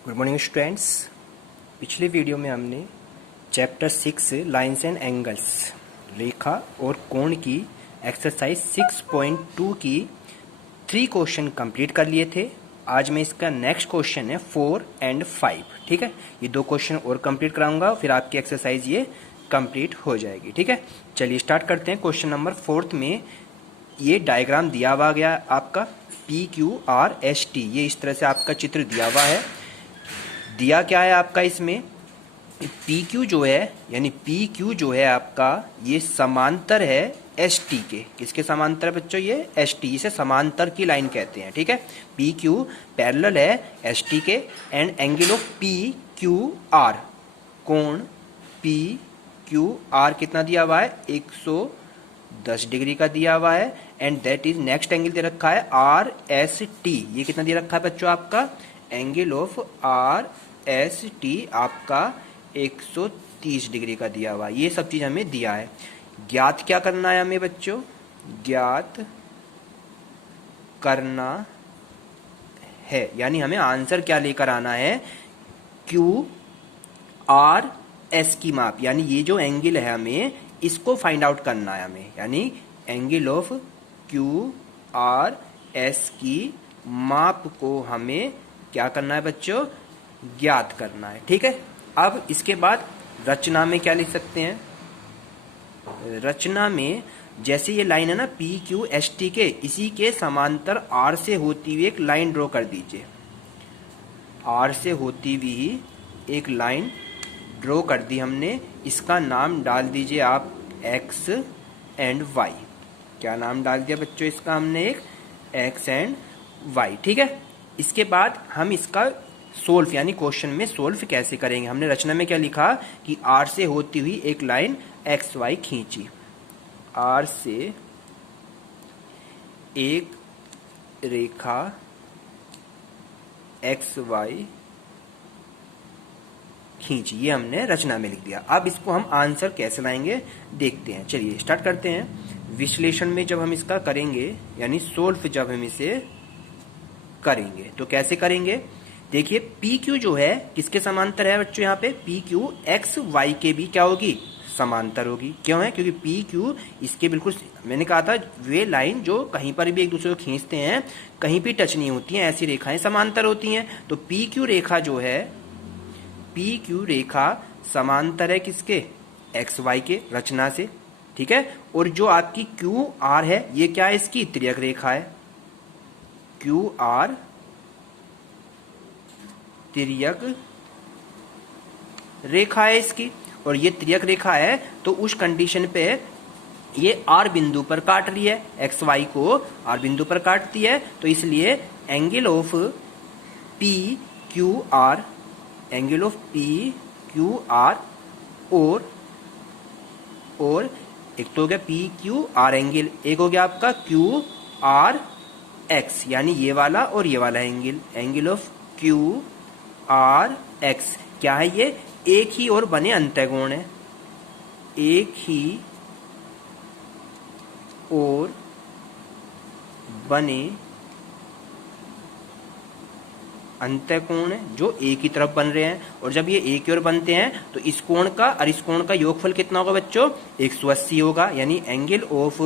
Good morning students. पिछले video में हमने चैप्टर 6 लाइंस एंड एंगल्स रेखा और कोण की एक्सरसाइज 6.2 की 3 क्वेश्चन कंप्लीट कर लिए थे। आज मैं इसका नेक्स्ट क्वेश्चन है 4 एंड 5। ठीक है, ये 2 क्वेश्चन और कंप्लीट कराऊंगा, फिर आपकी एक्सरसाइज ये कंप्लीट हो जाएगी। ठीक है, चलिए स्टार्ट करते हैं। क्वेश्चन नंबर 4 में ये डायग्राम दिया हुआ गया आपका PQRST, ये इस तरह से आपका चित्र दिया हुआ है। दिया क्या है आपका इसमें, PQ जो है यानी PQ जो है आपका ये समांतर है ST के। किसके समांतर है बच्चों? ये ST, इसे समांतर की लाइन कहते हैं। ठीक है, PQ पैरेलल है ST के एंड एंगल ऑफ PQR, कोण PQR कितना दिया हुआ है? 110 डिग्री का दिया हुआ है and that is next angle दे रखा है RST। ये कितना दे रखा है बच्चों? आपका एंगल ऑफ RST आपका 130 डिग्री का दिया हुआ है। ये सब चीज हमें दिया है। ज्ञात क्या करना है हमें बच्चों? ज्ञात करना है यानी हमें आंसर क्या लेकर आना है? QRS की माप, यानी ये जो एंगल है हमें इसको फाइंड आउट करना है हमें, यानी एंगल ऑफ QRS की माप को हमें क्या करना है बच्चों? ज्ञात करना है। ठीक है, अब इसके बाद रचना में क्या लिख सकते हैं? रचना में जैसे ये लाइन है ना PQST के, इसी के समांतर R से होती हुई एक लाइन ड्रॉ कर दीजिए। R से होती हुई एक लाइन ड्रॉ कर दी हमने, इसका नाम डाल दीजिए आप X एंड Y। क्या नाम डाल दिया बच्चों इसका हमने? एक X एंड Y। ठीक है, इसके बाद हम इसका सोल्व यानी क्वेश्चन में सोल्व कैसे करेंगे? हमने रचना में क्या लिखा कि R से होती हुई एक लाइन XY खींची। R से एक रेखा XY खींची, ये हमने रचना में लिख दिया। अब इसको हम आंसर कैसे लाएंगे देखते हैं। चलिए स्टार्ट करते हैं। विश्लेषण में जब हम इसका करेंगे यानी सोल्व जब हम इसे करेंगे तो कैसे करेंगे? देखिए PQ जो है किसके समांतर है बच्चों? यहाँ पे PQ XY के भी क्या होगी? समांतर होगी। क्यों है? क्योंकि PQ इसके बिल्कुल, मैंने कहा था वे लाइन जो कहीं पर भी एक दूसरे को खींचते हैं कहीं भी टच नहीं होती हैं, ऐसी रेखाएं समांतर होती हैं। तो PQ रेखा जो है, PQ रेखा समांतर है किसके? XY के, रचना से। ठीक है, और जो आपकी QR है ये क्या है? इसकी तिर्यक रेखा है। QR तिर्यक रेखा है इसकी, और ये तिर्यक रेखा है तो उस कंडीशन पे ये R बिंदु पर काट रही है, XY को R बिंदु पर काटती है, तो इसलिए angle of PQR, angle of PQR और एक तो हो गया PQR एंगल, एक हो गया आपका QRX, यानी ये वाला और ये वाला एंगल, एंगल ऑफ QRX क्या है? ये एक ही और बने अंतःकोण है, एक ही और बने अंतःकोण है जो एक ही तरफ बन रहे हैं। और जब ये एक ही ओर बनते हैं तो इस कोण का और इस कोण का योगफल कितना होगा बच्चों? 180 होगा। यानी angle of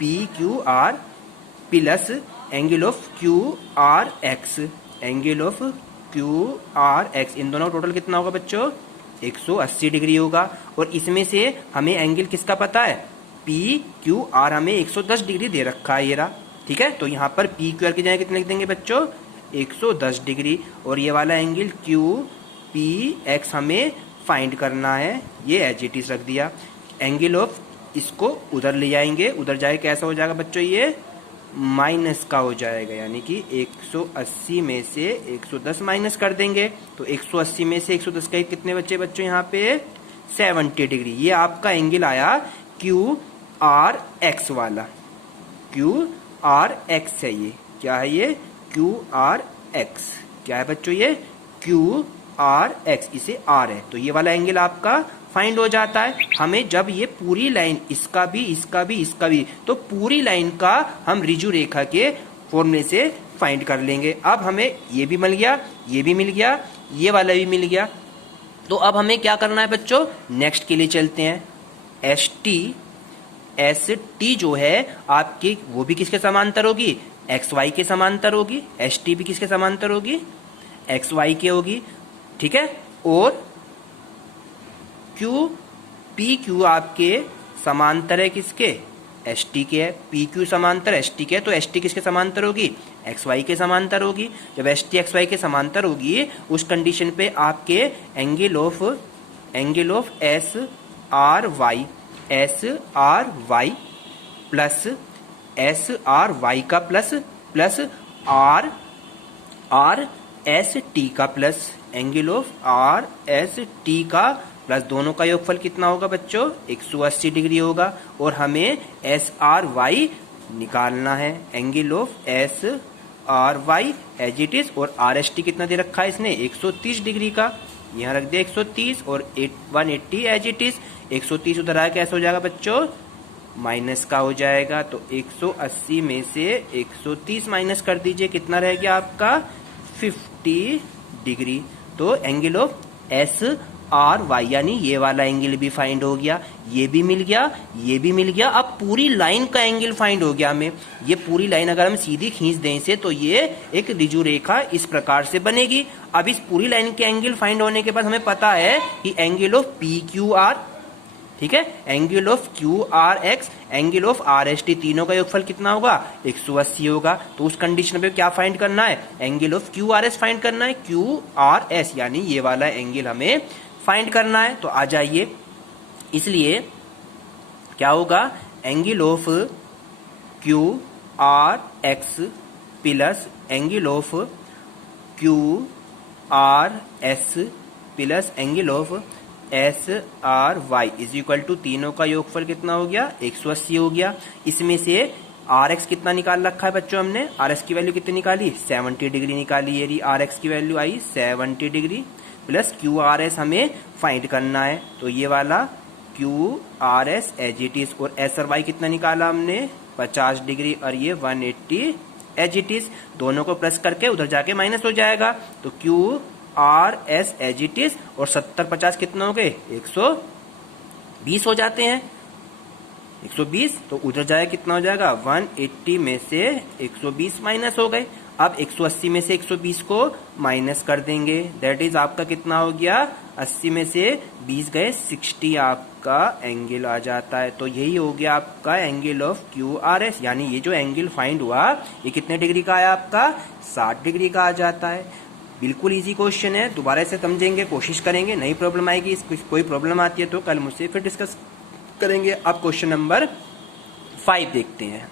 PQR plus angle of QRX, angle of QRX, इन दोनों टोटल कितना होगा बच्चों? 180 डिग्री होगा। और इसमें से हमें एंगल किसका पता है? PQR हमें 110 डिग्री दे रखा है ये रहा। ठीक है, तो यहाँ पर PQR की जगह कितने लिख देंगे बच्चों? 110 डिग्री। और ये वाला एंगल QPX हमें फाइंड करना है, ये एज इट इज रख दिया। एंगल ऑफ इसको उधर ले जाएंगे, उधर जाए कैसा हो जाएगा बच्चों? ये माइनस का हो जाएगा, यानी कि 180 में से 110 माइनस कर देंगे तो 180 में से 110 का कितने बच्चे बच्चों? यहाँ पे 70 डिग्री। ये आपका एंगल आया QRX वाला, QRX है ये। क्या है ये? QRX। क्या है बच्चों? ये QRX, इसे R है तो ये वाला एंगल आपका फाइंड हो जाता है। हमें जब ये पूरी लाइन इसका भी तो पूरी लाइन का हम रिजु रेखा के फॉर्मूले से फाइंड कर लेंगे। अब हमें ये भी मिल गया, ये भी मिल गया, ये वाला भी मिल गया। तो अब हमें क्या करना है बच्चों, नेक्स्ट के लिए चलते हैं। एस टी जो है आपकी वो भी किसके समांतर होगी, एक्स वाई के समांतर होगी। एस टी भी किसके समांतर होगी, एक्स वाई के होगी, ठीक है। और क्यू पी क्यू आपके समांतर है किसके, एस टी के है। पी क्यू समांतर एस टी के है, तो एस टी किसके समांतर होगी, एक्स वाई के समांतर होगी। जब एस टी एक्स वाई के समांतर होगी उस कंडीशन पे आपके angle of S R Y plus S R Y का प्लस आर एस टी का plus angle of R S T का प्लस दोनों का योगफल कितना होगा बच्चों, 180 डिग्री होगा। और हमें एस आर वाई निकालना है, angle of S R Y as it is. और आर एस टी कितना दे रखा है इसने, 130 डिग्री का, यहाँ रख दे 130 और 180 एज इट इज। 130 उधर आया कैसे हो जाएगा बच्चों, माइनस का हो जाएगा। तो 180 में से 130 माइनस कर दीजिए, कितना रह गया आपका 50 डिग्री। तो angle of S R Y यानी ये वाला एंगल भी फाइंड हो गया, ये भी मिल गया, ये भी मिल गया। अब पूरी लाइन का एंगल फाइंड हो गया हमें। ये पूरी लाइन अगर हम सीधी खींच दें इसे तो ये एक ऋजु रेखा इस प्रकार से बनेगी। अब इस पूरी लाइन के एंगल फाइंड होने के बाद हमें पता है कि angle of P Q R, ठीक है, angle of Q R x, angle of R S T, तीनों का योगफल कितना होगा, 180 होगा। तो उस कंडीशन पे क्या फाइंड करना है, angle of Q R S find करना है, क्यू आर एस यानी ये वाला एंगल हमें फाइंड करना है। तो आ जाइए, इसलिए क्या होगा, angle of Q R X plus angle of Q R S plus angle of S R Y is equal to तीनों का योगफल कितना हो गया, 180 हो गया। इसमें से आर एक्स कितना निकाल रखा है बच्चों हमने, आर एक्स की वैल्यू कितनी निकाली, 70 डिग्री निकाली। ये रही आर एक्स की वैल्यू आई 70 degree plus Q R S हमें फाइंड करना है। तो ये वाला Q R S as it is. और एस और वाई कितना निकाला हमने, 50 डिग्री और ये 180 एज इट इज। दोनों को प्लस करके उधर जाके माइनस हो जाएगा। तो Q R S as it is और 70-50 कितना हो गए, 120 हो जाते हैं, 120। तो उधर जाए कितना हो जाएगा, 180 में से 120 माइनस हो गए। अब 180 में से 120 को माइनस कर देंगे, दैट इज आपका कितना हो गया, 80 में से 20 गए 60 आपका एंगल आ जाता है। तो यही हो गया आपका angle of Q R S. यानी ये जो एंगल फाइंड हुआ ये कितने डिग्री का आया आपका, 60 डिग्री का आ जाता है। बिल्कुल इजी क्वेश्चन है, दोबारा से समझेंगे, कोशिश करेंगे, नई प्रॉब्लम आएगी, कोई प्रॉब्लम आती है तो कल मुझसे फिर डिस्कस करेंगे। अब क्वेश्चन नंबर 5 देखते हैं।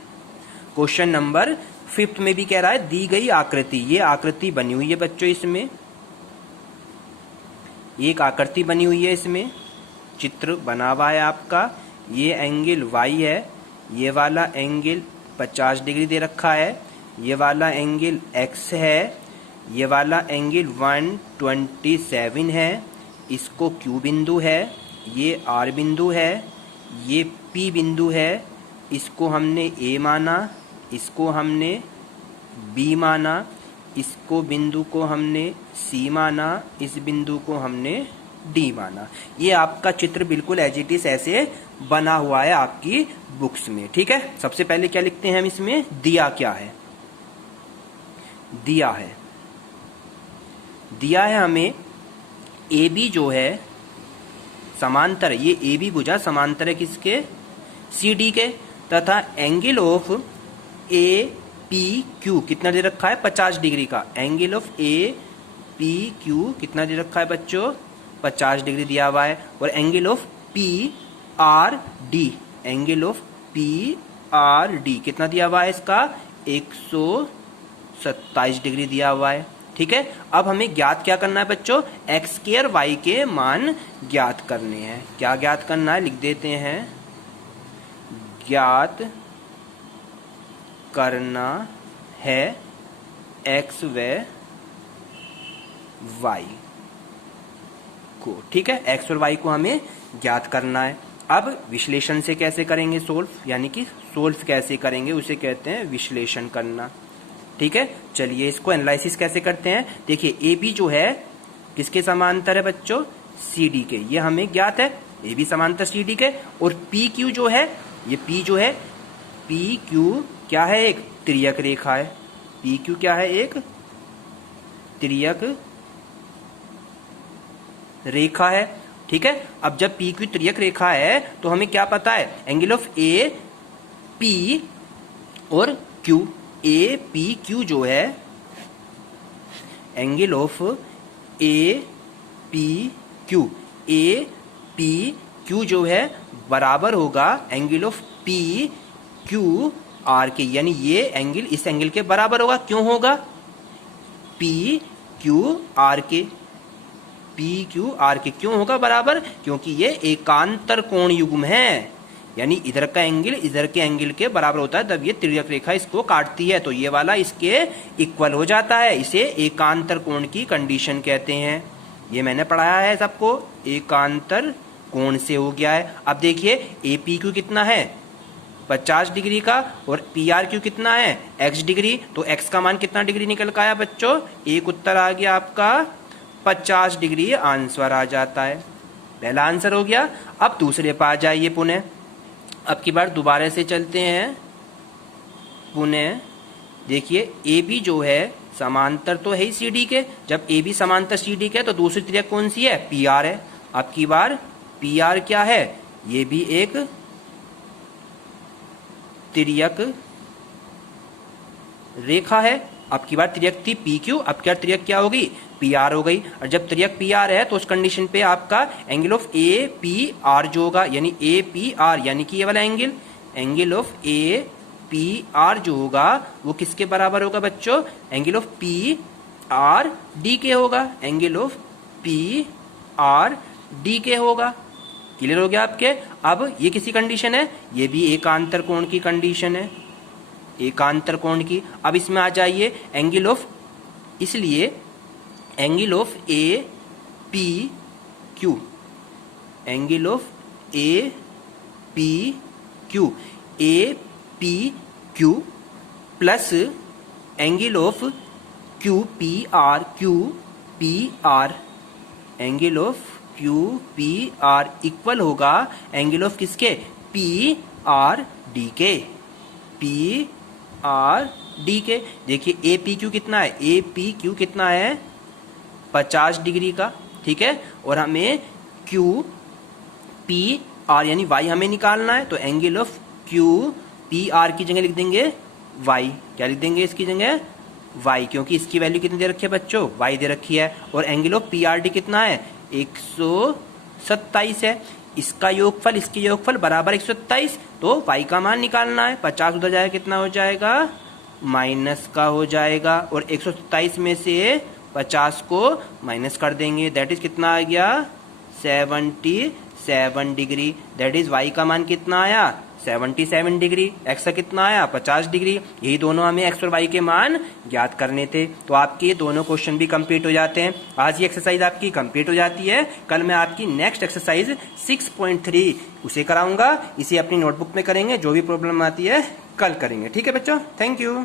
क्वेश्चन नंबर 5 में भी कह रहा है दी गई आकृति, ये आकृति बनी हुई है बच्चों, इसमें एक आकृति बनी हुई है, इसमें चित्र बना हुआ है आपका। ये एंगल y है, ये वाला एंगल 50 डिग्री दे रखा है, ये वाला एंगल x है, ये वाला एंगल 127 है, इसको Q बिंदु है, ये R बिंदु है, ये P बिंदु है, इसको हमने A माना, इसको हमने B माना, इसको बिंदु को हमने C माना, इस बिंदु को हमने D माना। ये आपका चित्र बिल्कुल एज इट इज ऐसे बना हुआ है आपकी बुक्स में, ठीक है। सबसे पहले क्या लिखते हैं हम इसमें, दिया क्या है, दिया है हमें ए बी जो है समांतर, ये ए बी भुजा समांतर है किसके, सी डी के, तथा angle of A P Q कितना दे रखा है, 50 डिग्री का। Angle of A P Q कितना दे रखा है बच्चों, 50 डिग्री दिया हुआ है। और angle of P R D, angle of P R D कितना दिया हुआ है इसका, 127 डिग्री दिया हुआ है, ठीक है। अब हमें ज्ञात क्या करना है बच्चों, एक्स स्क्वायर वाई के मान ज्ञात करने हैं। क्या ज्ञात करना है, लिख देते हैं, ज्ञात करना है एक्स व वाई को, ठीक है। एक्स और वाई को हमें ज्ञात करना है। अब विश्लेषण से कैसे करेंगे सोल्व, यानी कि सोल्व कैसे करेंगे उसे कहते हैं विश्लेषण करना। ठीक है, चलिए इसको एनालिसिस कैसे करते हैं। देखिए ए बी जो है किसके समांतर है बच्चों, सी डी के, ये हमें ज्ञात है, ए बी समांतर सी डी के। और पी क्यू जो है, ये पी जो है, पी क्यू क्या है, एक तिर्यक रेखा है। पी क्यू क्या है, एक तिर्यक रेखा है। ठीक है, अब जब पी क्यू तिर्यक रेखा है तो हमें क्या पता है, एंगल ऑफ ए पी और क्यू, ए पी क्यू जो है, angle of A P Q, A P Q जो है बराबर होगा angle of P Q R के, यानी ये एंगल इस एंगल के बराबर होगा। क्यों होगा, पी क्यू आर के, पी क्यू आर के क्यों होगा बराबर, क्योंकि ये एकांतर कोण युग्म है, यानी इधर का एंगल इधर के एंगल के बराबर होता है, तब ये तिर्यक रेखा इसको काटती है, तो ये वाला इसके इक्वल हो जाता है। इसे एकांतर कोण की कंडीशन कहते हैं। ये मैंने पढ़ाया है सबको, एकांतर कोण से हो गया है। अब देखिए ए पी क्यू कितना है, 50 डिग्री का, और पी आर क्यू कितना है, x डिग्री। तो x का मान कितना डिग्री निकल का आया बच्चों, एक उत्तर आ गया आपका 50 डिग्री, आंसर आ जाता है, पहला आंसर हो गया। अब दूसरे पर आ जाइए पुनः, अब की बार दोबारा से चलते हैं पुनः। देखिए ए बी जो है समांतर तो है ही सी डी के, जब ए बी समांतर सी डी के तो दूसरी तिर्यक कौन सी है, पी आर है। अब की बार पी आर क्या है, ये भी एक तिर्यक रेखा है। अब की बार तिर्यक थी पी क्यू, अब क्या तिर्यक क्या होगी, पी आर हो गई। और जब तिर्यक पी आर है तो उस कंडीशन पे आपका angle of A P R जो होगा, यानी ए पी आर, यानी कि ये वाला angle, angle of A P R जो होगा वो किसके बराबर होगा बच्चों, angle of P R D के होगा, angle of P R D के होगा। क्लियर हो गया आपके। अब ये किसी कंडीशन है, ये भी एकांतर कोण की कंडीशन है, एकांतर कोण की। अब इसमें आ जाइए एंगल ऑफ, इसलिए angle of A P Q, angle of A P Q, A P Q plus angle of Q P R, Q P R, angle of Q P R equal होगा angle of किसके, P R D के, P R D के। देखिए A P Q कितना है, A P Q कितना है, 50 degree का, ठीक है। और हमें क्यू पी आर यानी वाई हमें निकालना है, तो angle of Q P R की जगह लिख देंगे वाई, क्या लिख देंगे इसकी जगह, वाई, क्योंकि इसकी वैल्यू कितनी दे रखी है बच्चों, वाई दे रखी है। और angle of P R D कितना है, 127 है। इसका योगफल इसके योगफल बराबर 127, तो y का मान निकालना है। 50 उधर जाएगा, कितना हो जाएगा, माइनस का हो जाएगा। और 127 में से 50 को माइनस कर देंगे, दैट इज कितना आ गया, 77 डिग्री। दैट इज y का मान कितना आया, 77 डिग्री। x का कितना आया, 50 डिग्री। यही दोनों हमें x और y के मान ज्ञात करने थे। तो आपके दोनों क्वेश्चन भी कंप्लीट हो जाते हैं। आज ये एक्सरसाइज आपकी कंप्लीट हो जाती है। कल मैं आपकी नेक्स्ट एक्सरसाइज 6.3 उसे कराऊंगा। इसे अपनी नोटबुक में करेंगे, जो भी प्रॉब्लम आती है कल करेंगे। ठीक है बच्चों, थैंक यू।